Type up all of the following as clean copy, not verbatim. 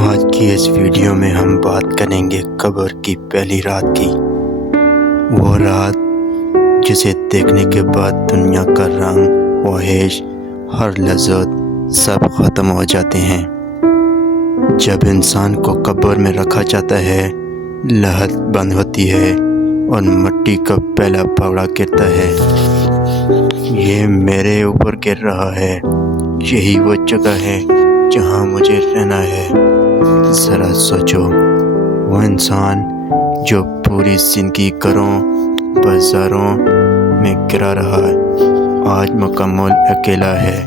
آج کی اس ویڈیو میں ہم بات کریں گے قبر کی پہلی رات کی، وہ رات جسے دیکھنے کے بعد دنیا کا رنگ، خواہش، ہر لذت سب ختم ہو جاتے ہیں۔ جب انسان کو قبر میں رکھا جاتا ہے، لہد بند ہوتی ہے اور مٹی کا پہلا پھوڑا گرتا ہے۔ یہ میرے اوپر گر رہا ہے، یہی وہ جگہ ہے جہاں مجھے رہنا ہے۔ ذرا سوچو، وہ انسان جو پوری زندگی گھروں بازاروں میں گرا رہا، آج مکمل اکیلا ہے۔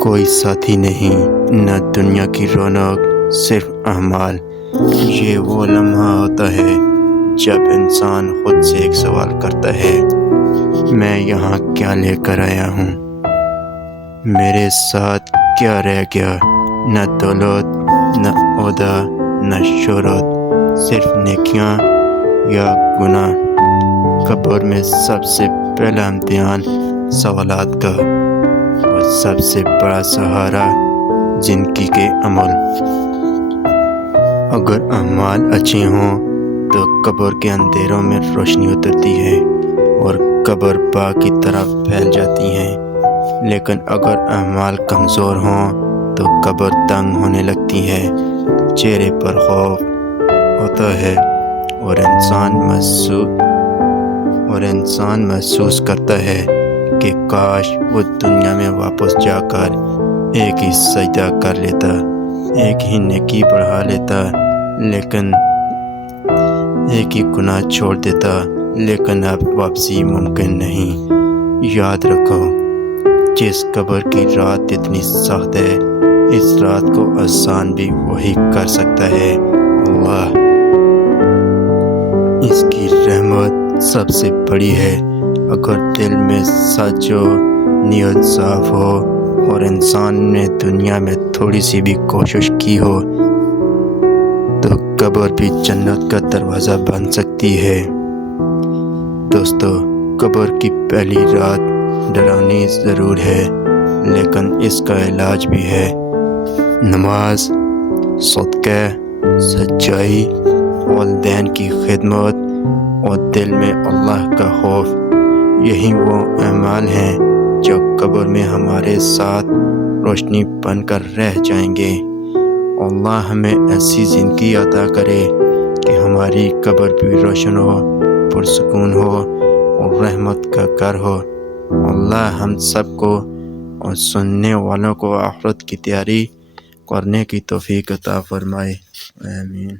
کوئی ساتھی نہیں، نہ دنیا کی رونق، صرف اعمال۔ یہ وہ لمحہ ہوتا ہے جب انسان خود سے ایک سوال کرتا ہے، میں یہاں کیا لے کر آیا ہوں؟ میرے ساتھ کیا رہ گیا؟ نہ دولت، نہ عہدہ، نہ شہرت، صرف نیکیاں یا گناہ۔ قبر میں سب سے پہلا امتحان سوالات کا، اور سب سے بڑا سہارا زندگی کے عمل۔ اگر اعمال اچھے ہوں تو قبر کے اندھیروں میں روشنی اترتی ہے اور قبر باغ کی طرح پھیل جاتی ہے، لیکن اگر اعمال کمزور ہوں تو قبر تنگ ہونے لگتی ہے، چہرے پر خوف ہوتا ہے اور انسان محسوس کرتا ہے کہ کاش وہ دنیا میں واپس جا کر ایک ہی سجدہ کر لیتا، ایک ہی نیکی بڑھا لیتا، لیکن ایک ہی گناہ چھوڑ دیتا، لیکن اب واپسی ممکن نہیں۔ یاد رکھو، جس قبر کی رات اتنی سخت ہے، اس رات کو آسان بھی وہی کر سکتا ہے، اللہ۔ اس کی رحمت سب سے بڑی ہے۔ اگر دل میں سچ ہو، نیت صاف ہو اور انسان نے دنیا میں تھوڑی سی بھی کوشش کی ہو تو قبر بھی جنت کا دروازہ بن سکتی ہے۔ دوستو، قبر کی پہلی رات ڈراؤنی ضرور ہے، لیکن اس کا علاج بھی ہے۔ نماز، صدقہ، سچائی، والدین کی خدمت اور دل میں اللہ کا خوف، یہی وہ اعمال ہیں جو قبر میں ہمارے ساتھ روشنی بن کر رہ جائیں گے۔ اللہ ہمیں ایسی زندگی عطا کرے کہ ہماری قبر بھی روشن ہو، پرسکون ہو اور رحمت کا گھر ہو۔ اللہ ہم سب کو اور سننے والوں کو آخرت کی تیاری کرنے کی توفیق عطا فرمائے، آمین۔